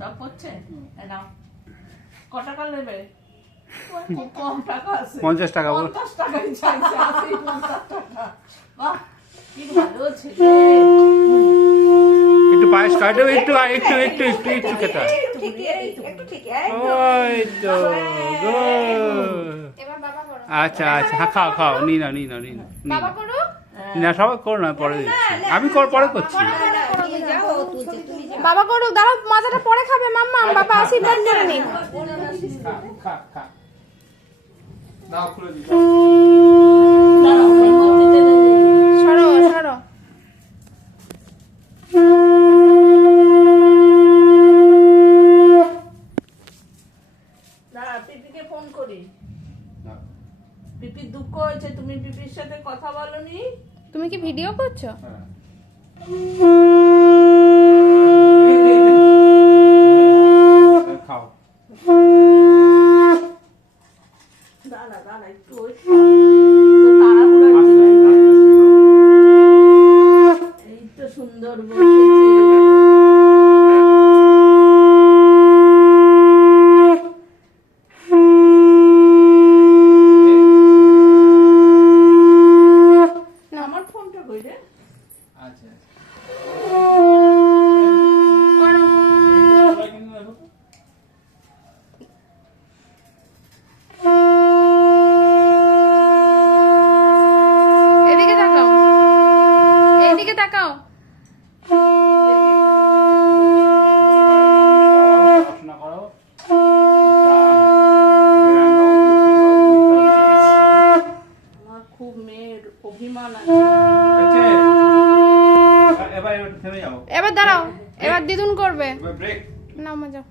সব করছে নাও ক টাকা নেবে খুব কম টাকা আছে 50 টাকা বল 50 টাকাই চাইছে 50 টাকা বাহ কি ভালো ছেলে একটু পায়েস খাইতে একটু একটু একটু একটু একটু খেতে একটু ঠিক ওই তো এবার বাবা করো। আচ্ছা আচ্ছা হ্যাঁ খাও খাও নি না বাবা করো। না সবাই করো না পরে দিচ্ছি আমি পরে করছি বাবা করো, দাঁড়াও মাজাটা পরে খাবে মাম্মা, বাবা আশীর্বাদ করে নিন। দাও খুলে দিই সরো সরো। না পিপিকে ফোন করি পিপির দুঃখ হয়েছে তুমি পিপির সাথে কথা বলনি তুমি কি ভিডিও করছো? খাও দাঁড়া একটু তাড়াহুড়ো এই তো সুন্দর বসেছে আমার ফোনটা কই রে আচ্ছা এদিকে তাকাও, এদিকে তাকাও। পড়াশোনা করো আমার খুব মেয়ের অভিমান আছে এবার থেমে যাও এবার দাঁড়াও, এবার দিদুন করবে। এবার ব্রেক নাও মজা।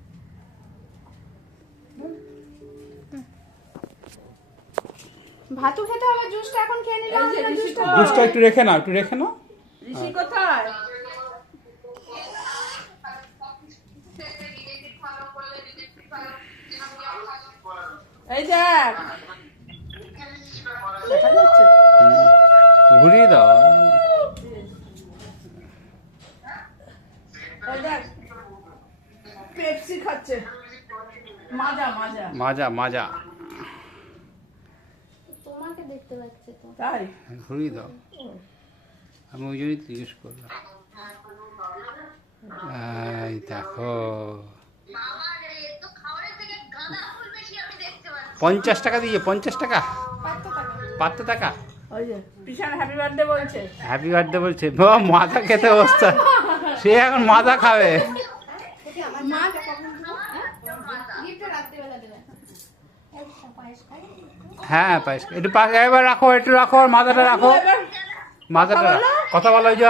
ভাতু খেতে হবে, জুসটা এখন খেয়ে নিলাম। এই যে জুসটা জুসটা একটু রেখে নাও ঋষি কোথায় এই দেখ দেখা যাচ্ছে ঘুরিয়ে দাও এই দেখ পেপসি খাচ্ছে মাজা মাজা তোমাকে দেখতে পাচ্ছে তো। তাই ঘুরিয়ে দাও আমি ওই জন্যই জিজ্ঞেস করলাম এই দেখো 50 টাকা দিয়ে 50 টাকা 5 টাকা ওই যে পিছনে হ্যাপি বার্থডে বলছে হ্যাপি বার্থডে বলছে বাবা মাথা খেতে অবস্থা সে এখন মাথা খাবে হ্যাঁ পায়েস একটু পাশে এবার রাখো একটু রাখো আর মাথাটা রাখো মাথাটা কথা বলো ওই যে